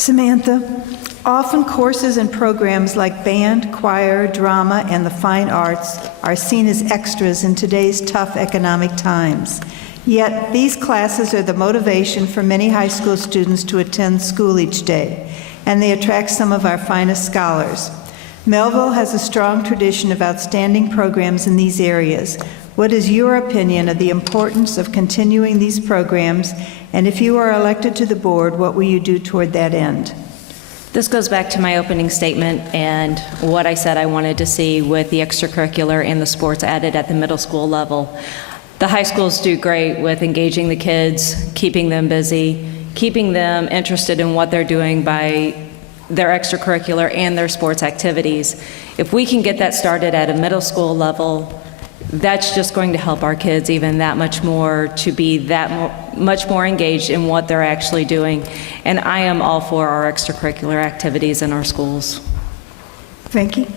Samantha, often courses and programs like band, choir, drama, and the fine arts are seen as extras in today's tough economic times. Yet, these classes are the motivation for many high school students to attend school each day, and they attract some of our finest scholars. Mehlville has a strong tradition of outstanding programs in these areas. What is your opinion of the importance of continuing these programs, and if you are elected to the board, what will you do toward that end? This goes back to my opening statement and what I said I wanted to see with the extracurricular and the sports added at the middle school level. The high schools do great with engaging the kids, keeping them busy, keeping them interested in what they're doing by their extracurricular and their sports activities. If we can get that started at a middle school level, that's just going to help our kids even that much more to be much more engaged in what they're actually doing. And I am all for our extracurricular activities in our schools. Frankie?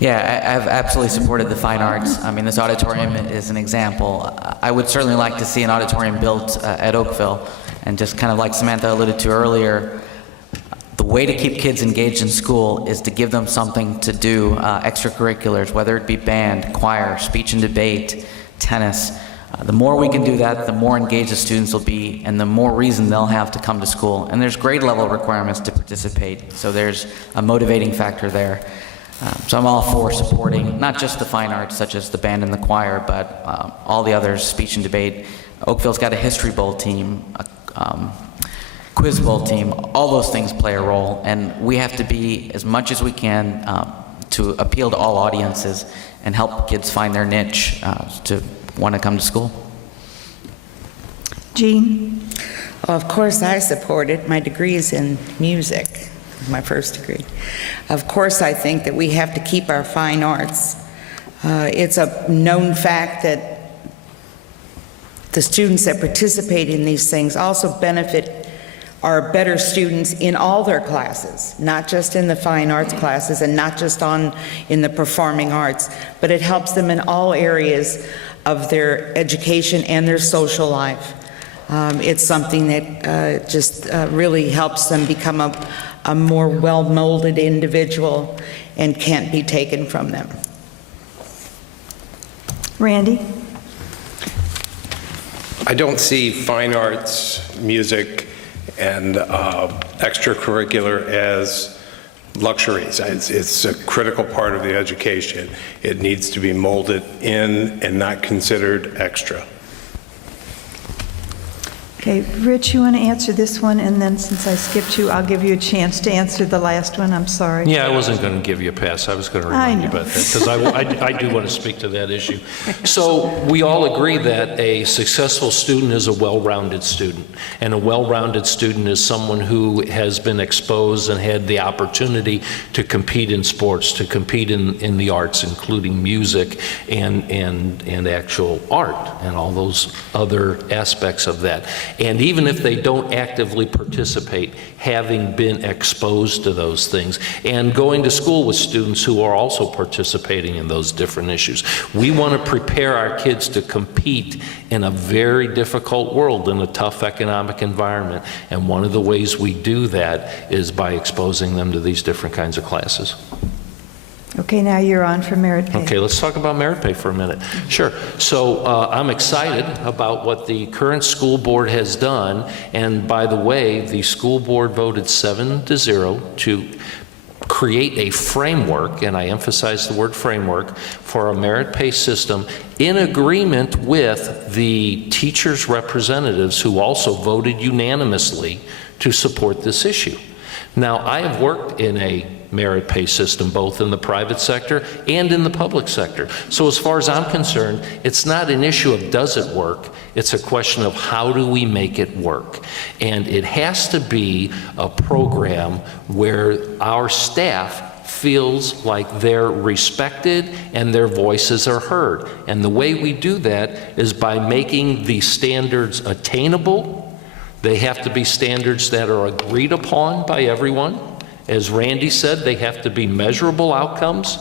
Yeah, I've absolutely supported the fine arts. I mean, this auditorium is an example. I would certainly like to see an auditorium built at Oakville. And just kind of like Samantha alluded to earlier, the way to keep kids engaged in school is to give them something to do, extracurriculars, whether it be band, choir, speech and debate, tennis. The more we can do that, the more engaged the students will be, and the more reason they'll have to come to school. And there's grade level requirements to participate, so there's a motivating factor there. So I'm all for supporting not just the fine arts, such as the band and the choir, but all the others, speech and debate. Oakville's got a history bowl team, quiz bowl team. All those things play a role, and we have to be as much as we can to appeal to all audiences and help kids find their niche to want to come to school. Jean? Well, of course I support it. My degree is in music, my first degree. Of course I think that we have to keep our fine arts. It's a known fact that the students that participate in these things also benefit are better students in all their classes, not just in the fine arts classes and not just in the performing arts, but it helps them in all areas of their education and their social life. It's something that just really helps them become a more well-molded individual and can't be taken from them. Randy? I don't see fine arts, music, and extracurricular as luxuries. It's a critical part of the education. It needs to be molded in and not considered extra. Okay, Rich, you want to answer this one, and then since I skipped you, I'll give you a chance to answer the last one. I'm sorry. Yeah, I wasn't going to give you a pass. I was going to remind you about that, because I do want to speak to that issue. So we all agree that a successful student is a well-rounded student, and a well-rounded student is someone who has been exposed and had the opportunity to compete in sports, to compete in the arts, including music and actual art, and all those other aspects of that. And even if they don't actively participate, having been exposed to those things and going to school with students who are also participating in those different issues. We want to prepare our kids to compete in a very difficult world, in a tough economic environment. And one of the ways we do that is by exposing them to these different kinds of classes. Okay, now you're on for merit pay. Okay, let's talk about merit pay for a minute. Sure. So I'm excited about what the current school board has done. And by the way, the school board voted 7-0 to create a framework, and I emphasize the word framework, for a merit pay system in agreement with the teachers' representatives who also voted unanimously to support this issue. Now, I have worked in a merit pay system, both in the private sector and in the public sector. So as far as I'm concerned, it's not an issue of does it work, it's a question of how do we make it work. And it has to be a program where our staff feels like they're respected and their voices are heard. And the way we do that is by making the standards attainable. They have to be standards that are agreed upon by everyone. As Randy said, they have to be measurable outcomes,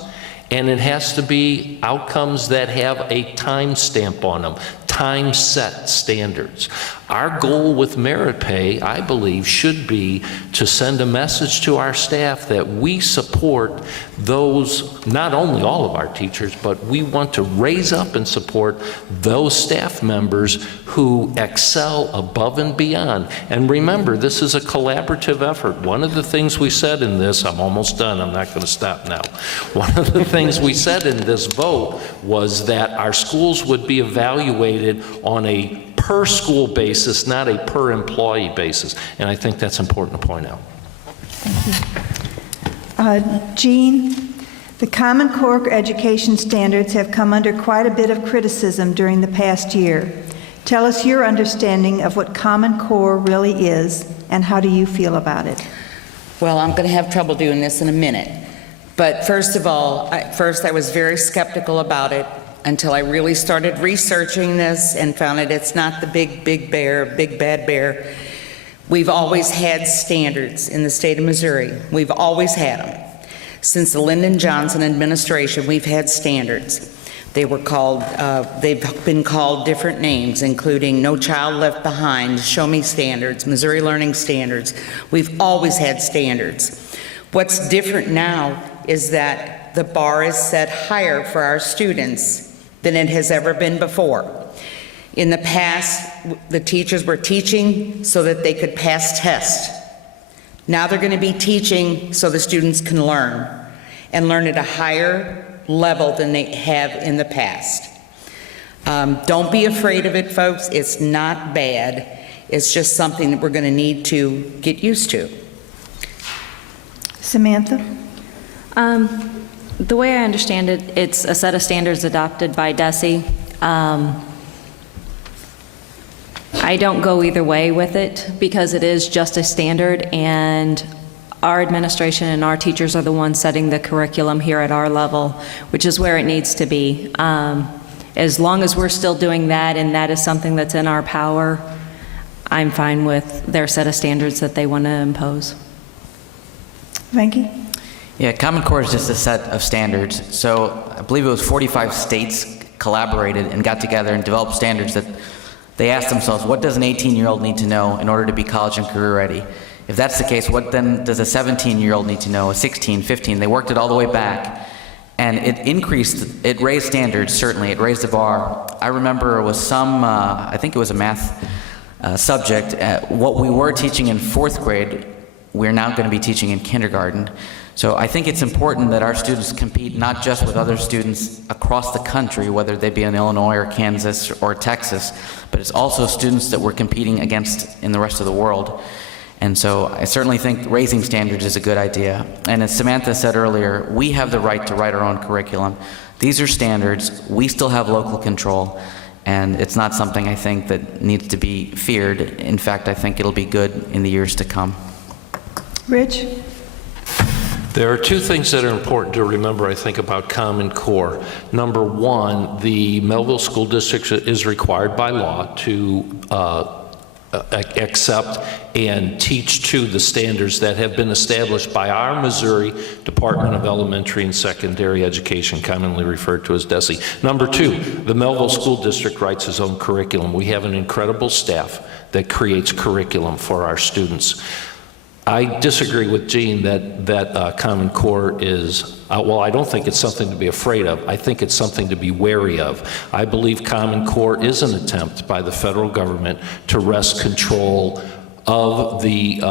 and it has to be outcomes that have a time stamp on them, time set standards. Our goal with merit pay, I believe, should be to send a message to our staff that we support those, not only all of our teachers, but we want to raise up and support those staff members who excel above and beyond. And remember, this is a collaborative effort. One of the things we said in this, I'm almost done, I'm not going to stop now. One of the things we said in this vote was that our schools would be evaluated on a per school basis, not a per employee basis. And I think that's important to point out. Jean, the Common Core education standards have come under quite a bit of criticism during the past year. Tell us your understanding of what Common Core really is, and how do you feel about it? Well, I'm going to have trouble doing this in a minute. But first of all, I was very skeptical about it until I really started researching this and found that it's not the big bad bear. We've always had standards in the state of Missouri. We've always had them. Since the Lyndon Johnson administration, we've had standards. They've been called different names, including No Child Left Behind, Show Me Standards, Missouri Learning Standards. We've always had standards. What's different now is that the bar is set higher for our students than it has ever been before. In the past, the teachers were teaching so that they could pass tests. Now they're going to be teaching so the students can learn, and learn at a higher level than they have in the past. Don't be afraid of it, folks. It's not bad. It's just something that we're going to need to get used to. Samantha? The way I understand it, it's a set of standards adopted by DESE. I don't go either way with it because it is just a standard, and our administration and our teachers are the ones setting the curriculum here at our level, which is where it needs to be. As long as we're still doing that and that is something that's in our power, I'm fine with their set of standards that they want to impose. Frankie? Yeah, Common Core is just a set of standards. So I believe it was 45 states collaborated and got together and developed standards that they asked themselves, what does an 18-year-old need to know in order to be college and career ready? If that's the case, what then does a 17-year-old need to know, a 16, 15? They worked it all the way back, and it raised standards, certainly. It raised the bar. I remember it was I think it was a math subject. What we were teaching in 4th grade, we're now going to be teaching in kindergarten. So I think it's important that our students compete not just with other students across the country, whether they be in Illinois or Kansas or Texas, but it's also students that we're competing against in the rest of the world. And so I certainly think raising standards is a good idea. And as Samantha said earlier, we have the right to write our own curriculum. These are standards. We still have local control. And it's not something I think that needs to be feared. In fact, I think it'll be good in the years to come. Rich? There are two things that are important to remember, I think, about Common Core. Number one, the Mehlville School District is required by law to accept and teach to the standards that have been established by our Missouri Department of Elementary and Secondary Education, commonly referred to as DESE. Number two, the Mehlville School District writes its own curriculum. We have an incredible staff that creates curriculum for our students. I disagree with Jean that Common Core is, well, I don't think it's something to be afraid of. I think it's something to be wary of. I believe Common Core is an attempt by the federal government to wrest control of the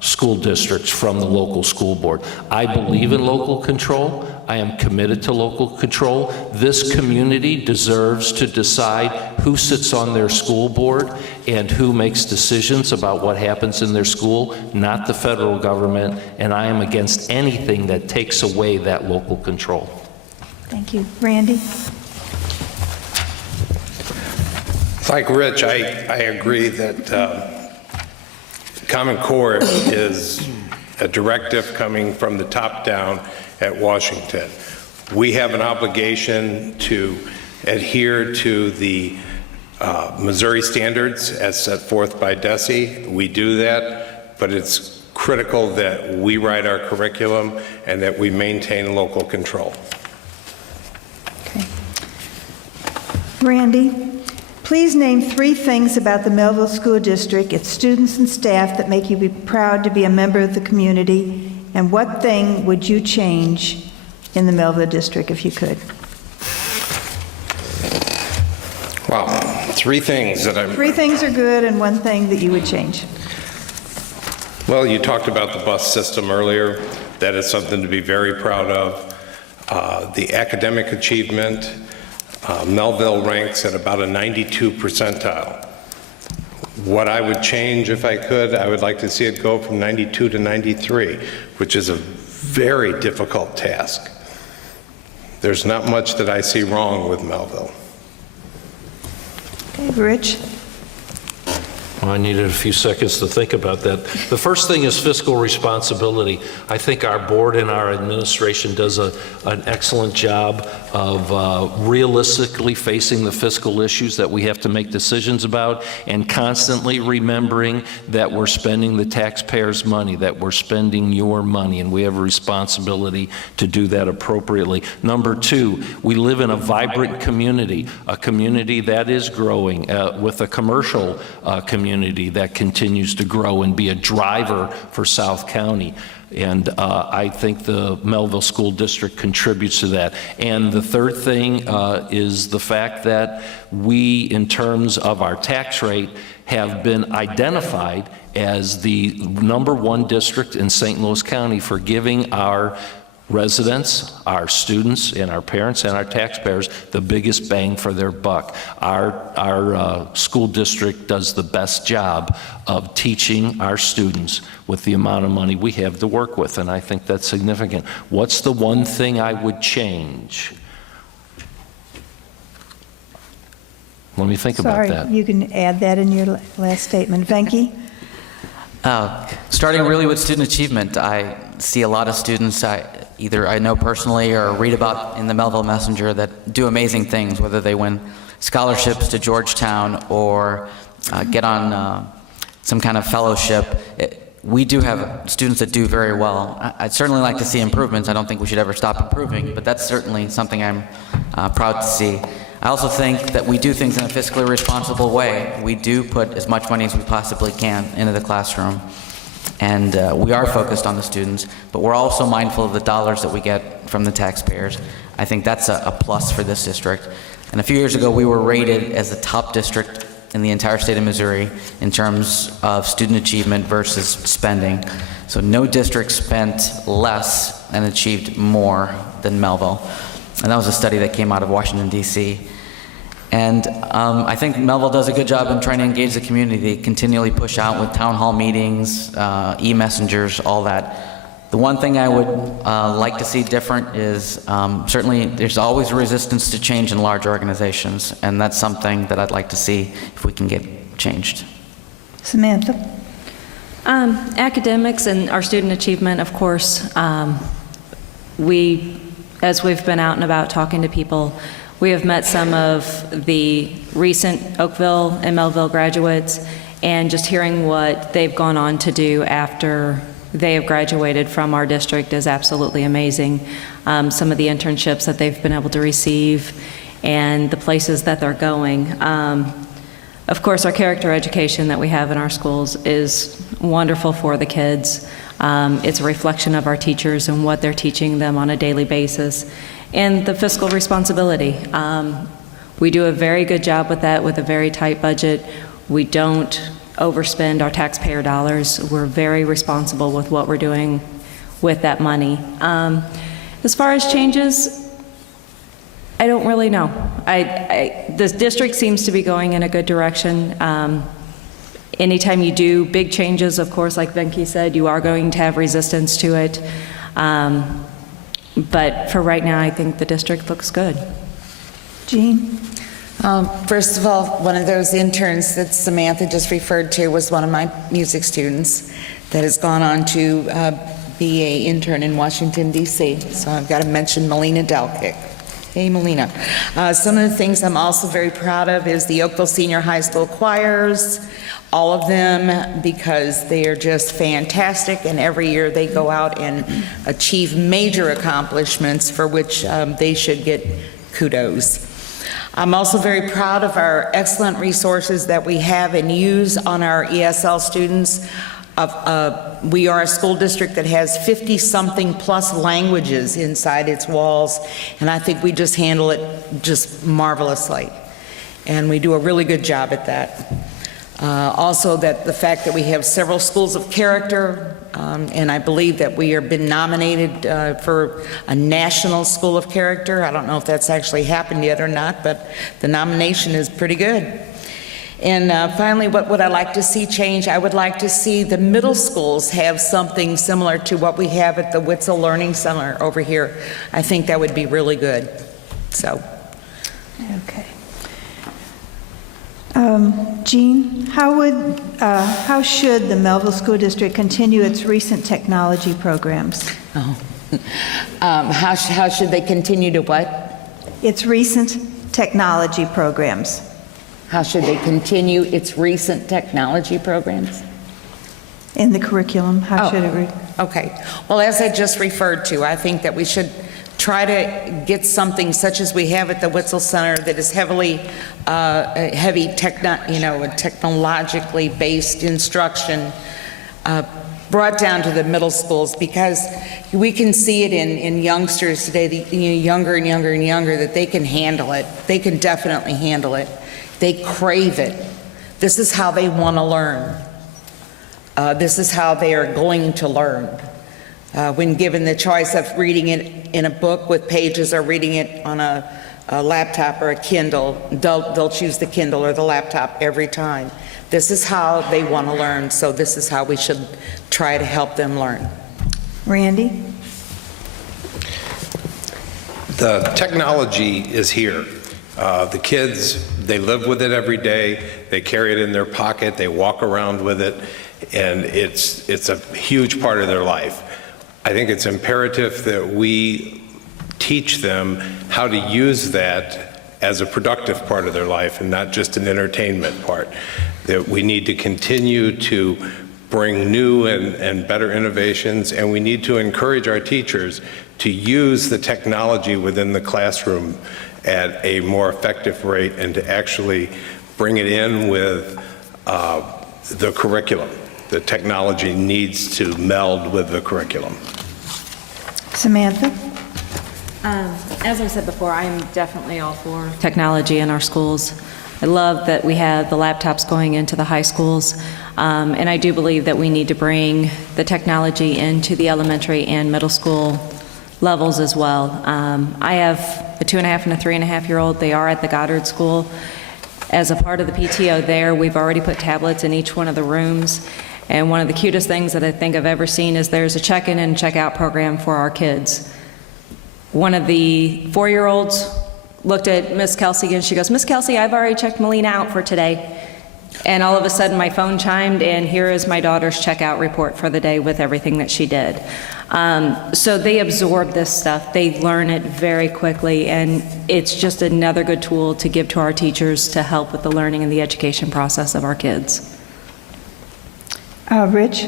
school districts from the local school board. I believe in local control. I am committed to local control. This community deserves to decide who sits on their school board and who makes decisions about what happens in their school, not the federal government, and I am against anything that takes away that local control. Thank you. Randy? Like Rich, I agree that Common Core is a directive coming from the top down at Washington. We have an obligation to adhere to the Missouri standards as set forth by DESE. We do that, but it's critical that we write our curriculum and that we maintain local control. Okay. Randy, Please name 3 things about the Mehlville School District, its students and staff that make you be proud to be a member of the community, and what thing would you change in the Mehlville District if you could? Wow, 3 things that I'm... 3 things are good and 1 thing that you would change. Well, you talked about the bus system earlier. That is something to be very proud of. The academic achievement, Mehlville ranks at about a 92 percentile. What I would change if I could, I would like to see it go from 92 to 93, which is a very difficult task. There's not much that I see wrong with Mehlville. Okay, Rich? Well, I needed a few seconds to think about that. The first thing is fiscal responsibility. I think our board and our administration does an excellent job of realistically facing the fiscal issues that we have to make decisions about, and constantly remembering that we're spending the taxpayers' money, that we're spending your money, and we have a responsibility to do that appropriately. Number 2, we live in a vibrant community, a community that is growing with a commercial community that continues to grow and be a driver for South County. And I think the Mehlville School District contributes to that. And the third thing is the fact that we, in terms of our tax rate, have been identified as the #1 district in St. Louis County for giving our residents, our students, and our parents and our taxpayers the biggest bang for their buck. Our school district does the best job of teaching our students with the amount of money we have to work with, and I think that's significant. What's the one thing I would change? Let me think about that. Sorry, you can add that in your last statement. Venki? Starting really with student achievement, I see a lot of students either I know personally or read about in the Mehlville Messenger that do amazing things, whether they win scholarships to Georgetown or get on some kind of fellowship. We do have students that do very well. I'd certainly like to see improvements. I don't think we should ever stop improving, but that's certainly something I'm proud to see. I also think that we do things in a fiscally responsible way. We do put as much money as we possibly can into the classroom, and we are focused on the students, but we're also mindful of the dollars that we get from the taxpayers. I think that's a plus for this district. And a few years ago, we were rated as the top district in the entire state of Missouri in terms of student achievement versus spending. So no district spent less and achieved more than Mehlville. And that was a study that came out of Washington, D.C. And I think Mehlville does a good job in trying to engage the community. They continually push out with town hall meetings, e-messengers, all that. The one thing I would like to see different is certainly there's always a resistance to change in large organizations, and that's something that I'd like to see if we can get changed. Samantha? Academics and our student achievement, of course, as we've been out and about talking to people, we have met some of the recent Oakville and Mehlville graduates, and just hearing what they've gone on to do after they have graduated from our district is absolutely amazing. Some of the internships that they've been able to receive and the places that they're going. Of course, our character education that we have in our schools is wonderful for the kids. It's a reflection of our teachers and what they're teaching them on a daily basis. And the fiscal responsibility. We do a very good job with that with a very tight budget. We don't overspend our taxpayer dollars. We're very responsible with what we're doing with that money. As far as changes, I don't really know. This district seems to be going in a good direction. Anytime you do big changes, of course, like Venki said, you are going to have resistance to it. But for right now, I think the district looks good. Jean? First of all, one of those interns that Samantha just referred to was one of my music students that has gone on to be an intern in Washington, D.C. So I've got to mention Melina Delkick. Hey, Melina. Some of the things I'm also very proud of is the Oakville Senior High School choirs, all of them, because they are just fantastic, and every year they go out and achieve major accomplishments for which they should get kudos. I'm also very proud of our excellent resources that we have and use on our ESL students. We are a school district that has 50-something plus languages inside its walls, and I think we just handle it just marvelously. And we do a really good job at that. Also, that the fact that we have several schools of character, and I believe that we have been nominated for a national school of character. I don't know if that's actually happened yet or not, but the nomination is pretty good. And finally, what would I like to see change? I would like to see the middle schools have something similar to what we have at the Witzel Learning Center over here. I think that would be really good. So. Okay. Jean, how should the Mehlville School District continue its recent technology programs? Oh. How should they continue to what? Its recent technology programs. How should they continue its recent technology programs? In the curriculum, how should it read? Okay. Well, as I just referred to, I think that we should try to get something such as we have at the Witzel Center that is technologically based instruction brought down to the middle schools, because we can see it in youngsters today, younger and younger and younger, that they can handle it. They can definitely handle it. They crave it. This is how they want to learn. This is how they are going to learn. When given the choice of reading it in a book with pages or reading it on a laptop or a Kindle, they'll choose the Kindle or the laptop every time. This is how they want to learn, so this is how we should try to help them learn. Randy? The technology is here. The kids, they live with it every day. They carry it in their pocket. They walk around with it, and it's a huge part of their life. I think it's imperative that we teach them how to use that as a productive part of their life and not just an entertainment part. That we need to continue to bring new and better innovations, and we need to encourage our teachers to use the technology within the classroom at a more effective rate and to actually bring it in with the curriculum. The technology needs to meld with the curriculum. Samantha? As I said before, I am definitely all for technology in our schools. I love that we have the laptops going into the high schools, and I do believe that we need to bring the technology into the elementary and middle school levels as well. I have a 2.5 and a 3.5-year-old. They are at the Goddard School. As a part of the PTO there, we've already put tablets in each one of the rooms. And one of the cutest things that I think I've ever seen is there's a check-in and check-out program for our kids. One of the 4-year-olds looked at Miss Kelsey and she goes, "Miss Kelsey, I've already checked Melina out for today." And all of a sudden my phone chimed and here is my daughter's checkout report for the day with everything that she did. So they absorb this stuff, they learn it very quickly, and it's just another good tool to give to our teachers to help with the learning and the education process of our kids. Rich?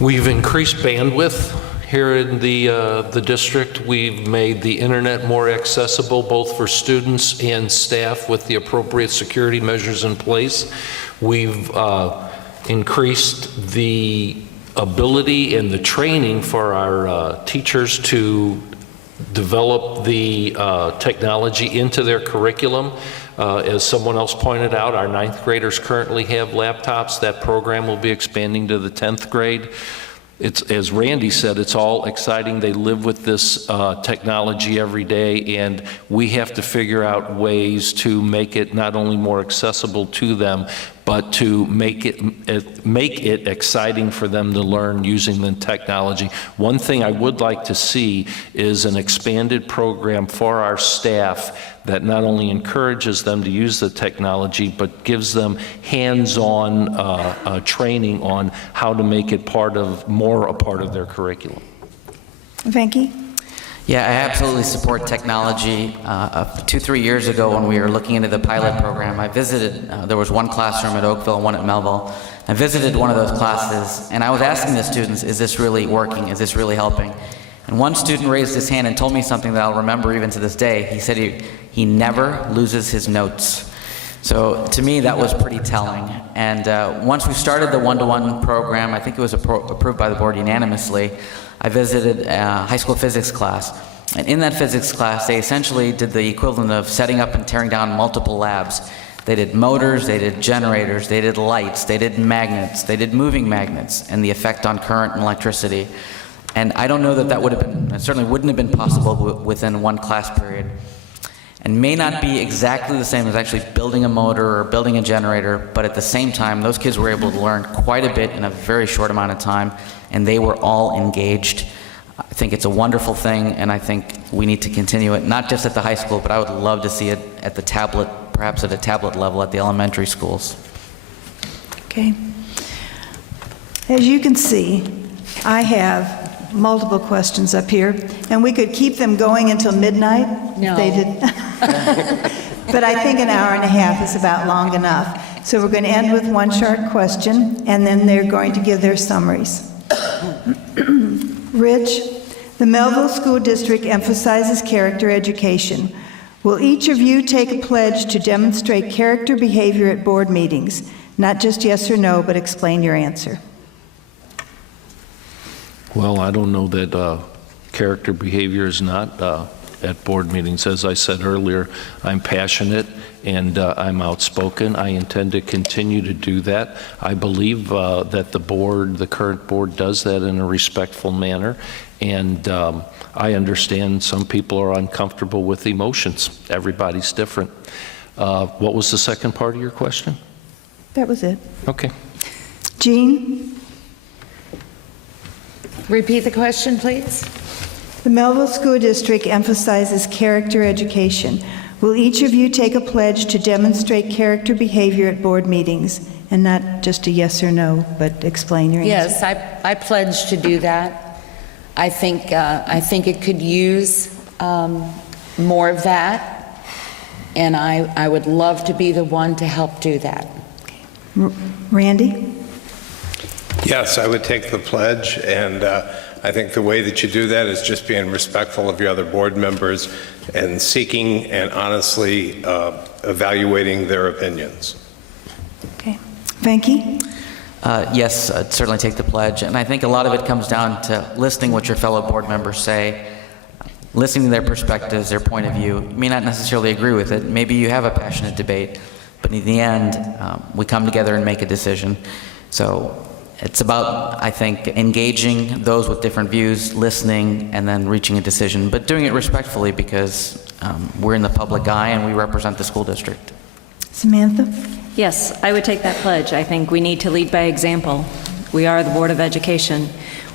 We've increased bandwidth here in the district. We've made the internet more accessible both for students and staff with the appropriate security measures in place. We've increased the ability and the training for our teachers to develop the technology into their curriculum. As someone else pointed out, our 9th graders currently have laptops. That program will be expanding to the 10th grade. It's, as Randy said, it's all exciting. They live with this technology every day, and we have to figure out ways to make it not only more accessible to them, but to make it exciting for them to learn using the technology. One thing I would like to see is an expanded program for our staff that not only encourages them to use the technology, but gives them hands-on training on how to make it more a part of their curriculum. Venki? Yeah, I absolutely support technology. 2-3 years ago when we were looking into the pilot program, I visited, there was one classroom at Oakville and one at Mehlville. I visited one of those classes and I was asking the students, is this really working? Is this really helping? And one student raised his hand and told me something that I'll remember even to this day. He said he never loses his notes. So to me, that was pretty telling. And once we started the one-to-one program, I think it was approved by the board unanimously, I visited a high school physics class. And in that physics class, they essentially did the equivalent of setting up and tearing down multiple labs. They did motors, they did generators, they did lights, they did magnets, they did moving magnets, and the effect on current and electricity. And I don't know that that would have been, it certainly wouldn't have been possible within one class period. And may not be exactly the same as actually building a motor or building a generator, but at the same time, those kids were able to learn quite a bit in a very short amount of time, and they were all engaged. I think it's a wonderful thing, and I think we need to continue it, not just at the high school, but I would love to see it at the tablet, perhaps at a tablet level at the elementary schools. Okay. As you can see, I have multiple questions up here, and we could keep them going until midnight. No. If they did. But I think an hour and a half is about long enough. So we're going to end with one short question, and then they're going to give their summaries. Rich, the Mehlville School District emphasizes character education. Will each of you take a pledge to demonstrate character behavior at board meetings? Not just yes or no, but explain your answer. Well, I don't know that character behavior is not at board meetings. As I said earlier, I'm passionate and I'm outspoken. I intend to continue to do that. I believe that the current board does that in a respectful manner. And I understand some people are uncomfortable with emotions. Everybody's different. What was the second part of your question? That was it. Okay. Jean? Repeat the question, please. The Mehlville School District emphasizes character education. Will each of you take a pledge to demonstrate character behavior at board meetings? And not just a yes or no, but explain your answer. Yes, I pledge to do that. I think it could use more of that, and I would love to be the one to help do that. Randy? Yes, I would take the pledge, and I think the way that you do that is just being respectful of your other board members and seeking and honestly evaluating their opinions. Okay. Venki? Yes, I'd certainly take the pledge. And I think a lot of it comes down to listening what your fellow board members say, listening to their perspectives, their point of view. You may not necessarily agree with it. Maybe you have a passionate debate, but in the end, we come together and make a decision. So it's about, I think, engaging those with different views, listening, and then reaching a decision, but doing it respectfully because we're in the public eye and we represent the school district. Samantha? Yes, I would take that pledge. I think we need to lead by example. We are the Board of Education.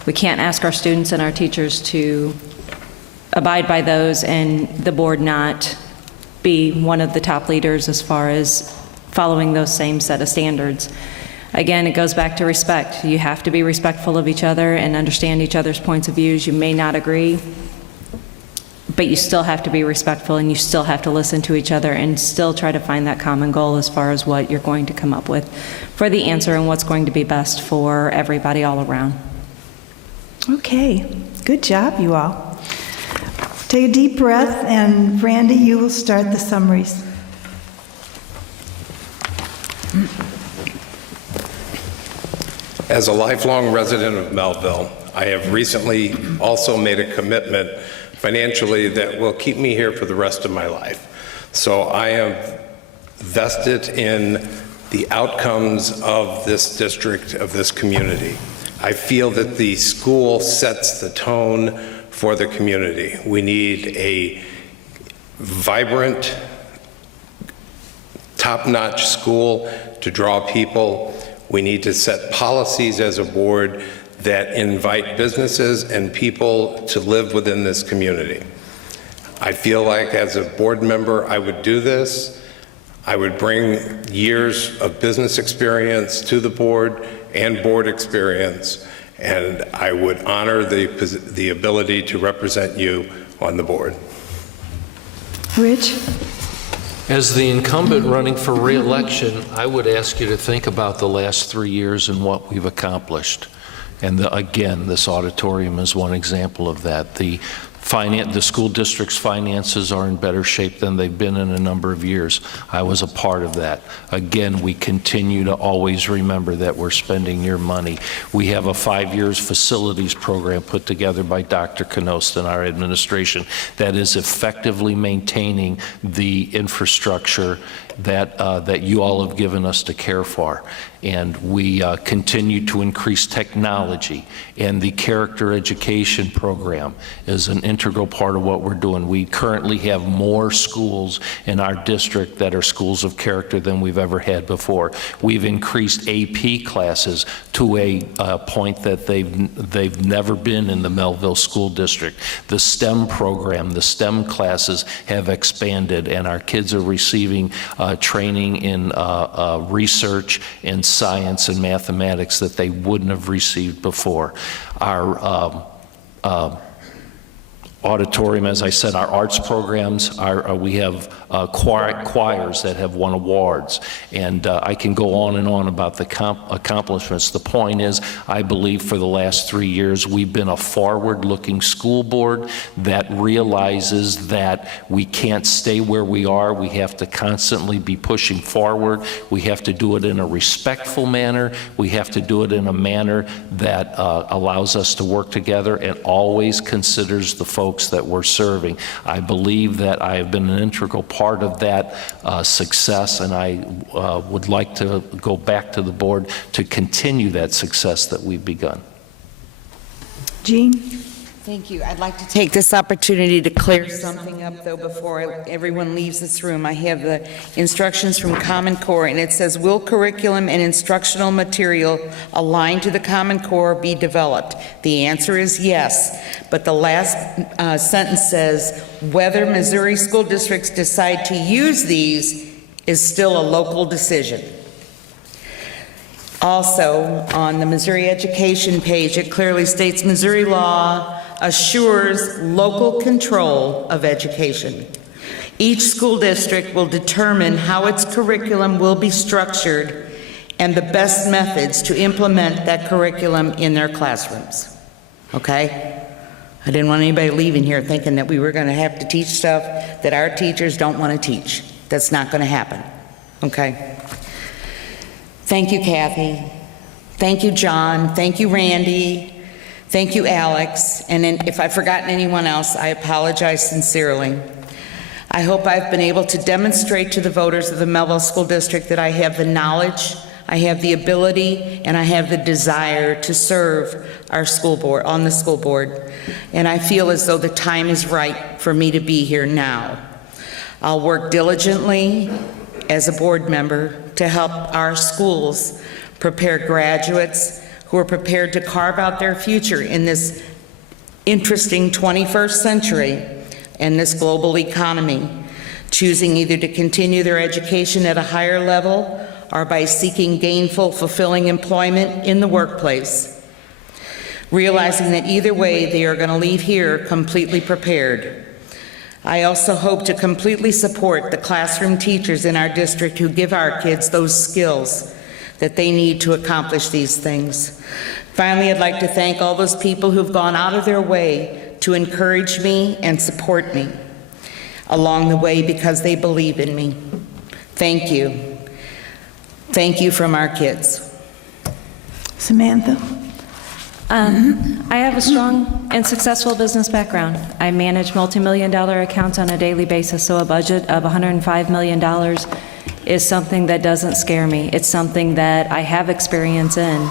We can't ask our students and our teachers to abide by those and the board not be one of the top leaders as far as following those same set of standards. Again, it goes back to respect. You have to be respectful of each other and understand each other's points of views. You may not agree, but you still have to be respectful and you still have to listen to each other and still try to find that common goal as far as what you're going to come up with for the answer and what's going to be best for everybody all around. Okay. Good job, you all. Take a deep breath, and Randy, you will start the summaries. As a lifelong resident of Mehlville, I have recently also made a commitment financially that will keep me here for the rest of my life. So I am vested in the outcomes of this district, of this community. I feel that the school sets the tone for the community. We need a vibrant, top-notch school to draw people. We need to set policies as a board that invite businesses and people to live within this community. I feel like as a board member, I would do this. I would bring years of business experience to the board and board experience, and I would honor the ability to represent you on the board. Rich? As the incumbent running for re-election, I would ask you to think about the last 3 years and what we've accomplished. And again, this auditorium is one example of that. The school district's finances are in better shape than they've been in a number of years. I was a part of that. Again, we continue to always remember that we're spending your money. We have a 5-year facilities program put together by Dr. Knost and our administration that is effectively maintaining the infrastructure that you all have given us to care for. And we continue to increase technology, and the character education program is an integral part of what we're doing. We currently have more schools in our district that are schools of character than we've ever had before. We've increased AP classes to a point that they've never been in the Mehlville School District. The STEM program, the STEM classes have expanded, and our kids are receiving training in research and science and mathematics that they wouldn't have received before. Our auditorium, as I said, our arts programs, we have choirs that have won awards, and I can go on and on about the accomplishments. The point is, I believe for the last 3 years, we've been a forward-looking school board that realizes that we can't stay where we are. We have to constantly be pushing forward. We have to do it in a respectful manner. We have to do it in a manner that allows us to work together and always considers the folks that we're serving. I believe that I have been an integral part of that success, and I would like to go back to the board to continue that success that we've begun. Jean? Thank you. I'd like to take this opportunity to clear something up, though, before everyone leaves this room. I have the instructions from Common Core, and it says, will curriculum and instructional material aligned to the Common Core be developed? The answer is yes, but the last sentence says, whether Missouri school districts decide to use these is still a local decision. Also, on the Missouri Education page, it clearly states Missouri law assures local control of education. Each school district will determine how its curriculum will be structured and the best methods to implement that curriculum in their classrooms. Okay? I didn't want anybody leaving here thinking that we were going to have to teach stuff that our teachers don't want to teach. That's not going to happen. Okay? Thank you, Kathy. Thank you, John. Thank you, Randy. Thank you, Alex. And if I've forgotten anyone else, I apologize sincerely. I hope I've been able to demonstrate to the voters of the Mehlville School District that I have the knowledge, I have the ability, and I have the desire to serve our school board, on the school board. And I feel as though the time is right for me to be here now. I'll work diligently as a board member to help our schools prepare graduates who are prepared to carve out their future in this interesting 21st century and this global economy, choosing either to continue their education at a higher level or by seeking gainful, fulfilling employment in the workplace, realizing that either way they are going to leave here completely prepared. I also hope to completely support the classroom teachers in our district who give our kids those skills that they need to accomplish these things. Finally, I'd like to thank all those people who've gone out of their way to encourage me and support me along the way because they believe in me. Thank you. Thank you from our kids. Samantha? I have a strong and successful business background. I manage multi-million-dollar accounts on a daily basis, so a budget of $105 million is something that doesn't scare me. It's something that I have experience in.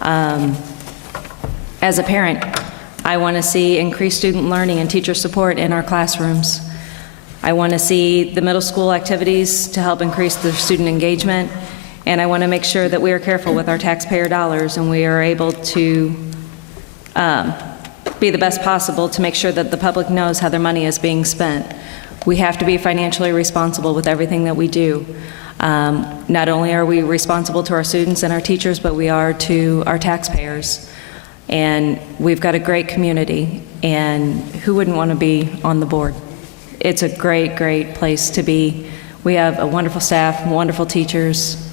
As a parent, I want to see increased student learning and teacher support in our classrooms. I want to see the middle school activities to help increase the student engagement, and I want to make sure that we are careful with our taxpayer dollars and we are able to be the best possible to make sure that the public knows how their money is being spent. We have to be financially responsible with everything that we do. Not only are we responsible to our students and our teachers, but we are to our taxpayers. And we've got a great community, and who wouldn't want to be on the board? It's a great, great place to be. We have a wonderful staff, wonderful teachers,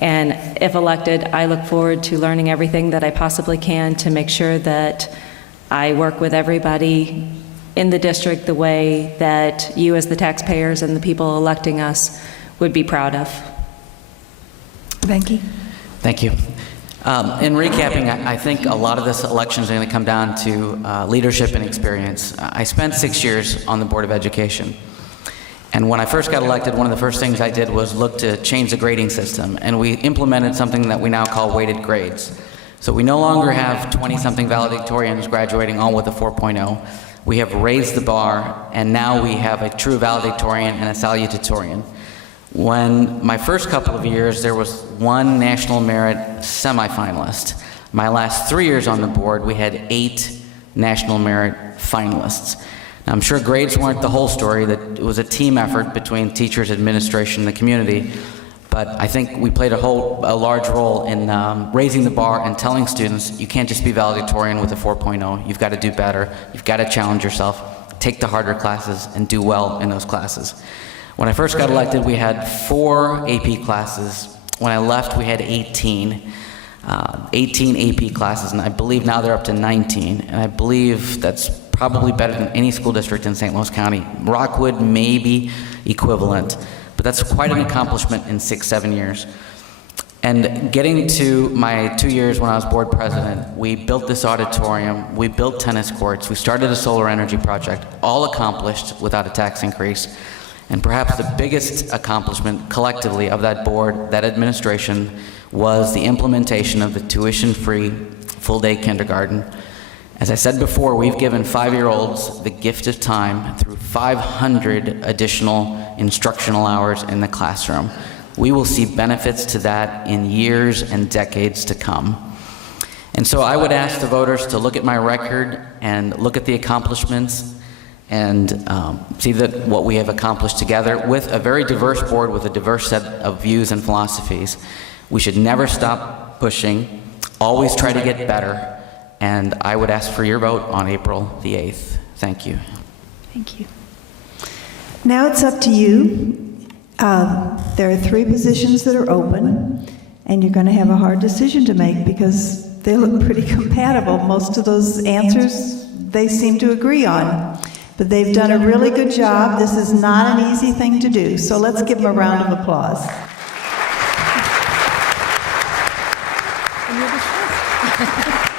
And if elected, I look forward to learning everything that I possibly can to make sure that I work with everybody in the district the way that you as the taxpayers and the people electing us would be proud of. Venki? Thank you. In recapping, I think a lot of this election is going to come down to leadership and experience. I spent 6 years on the Board of Education. And when I first got elected, one of the first things I did was look to change the grading system. And we implemented something that we now call weighted grades. So we no longer have 20-something valedictorians graduating all with a 4.0. We have raised the bar, and now we have a true valedictorian and a salutatorian. When my first couple of years, there was one national merit semifinalist. My last 3 years on the board, we had 8 national merit finalists. Now, I'm sure grades weren't the whole story, that it was a team effort between teachers, administration, and the community, but I think we played a large role in raising the bar and telling students, you can't just be valedictorian with a 4.0, you've got to do better, you've got to challenge yourself, take the harder classes, and do well in those classes. When I first got elected, we had 4 AP classes. When I left, we had 18 AP classes, and I believe now they're up to 19, and I believe that's probably better than any school district in St. Louis County. Rockwood may be equivalent, but that's quite an accomplishment in 6-7 years. And getting to my 2 years when I was board president, we built this auditorium, we built tennis courts, we started a solar energy project, all accomplished without a tax increase. And perhaps the biggest accomplishment collectively of that board, that administration, was the implementation of the tuition-free full-day kindergarten. As I said before, we've given 5-year-olds the gift of time through 500 additional instructional hours in the classroom. We will see benefits to that in years and decades to come. And so I would ask the voters to look at my record and look at the accomplishments and see that what we have accomplished together with a very diverse board with a diverse set of views and philosophies. We should never stop pushing, always try to get better, and I would ask for your vote on April the 8th. Thank you. Thank you. Now it's up to you. There are 3 positions that are open, and you're going to have a hard decision to make because they look pretty compatible. Most of those answers they seem to agree on. But they've done a really good job. This is not an easy thing to do, so let's give them a round of applause. And you're the chef.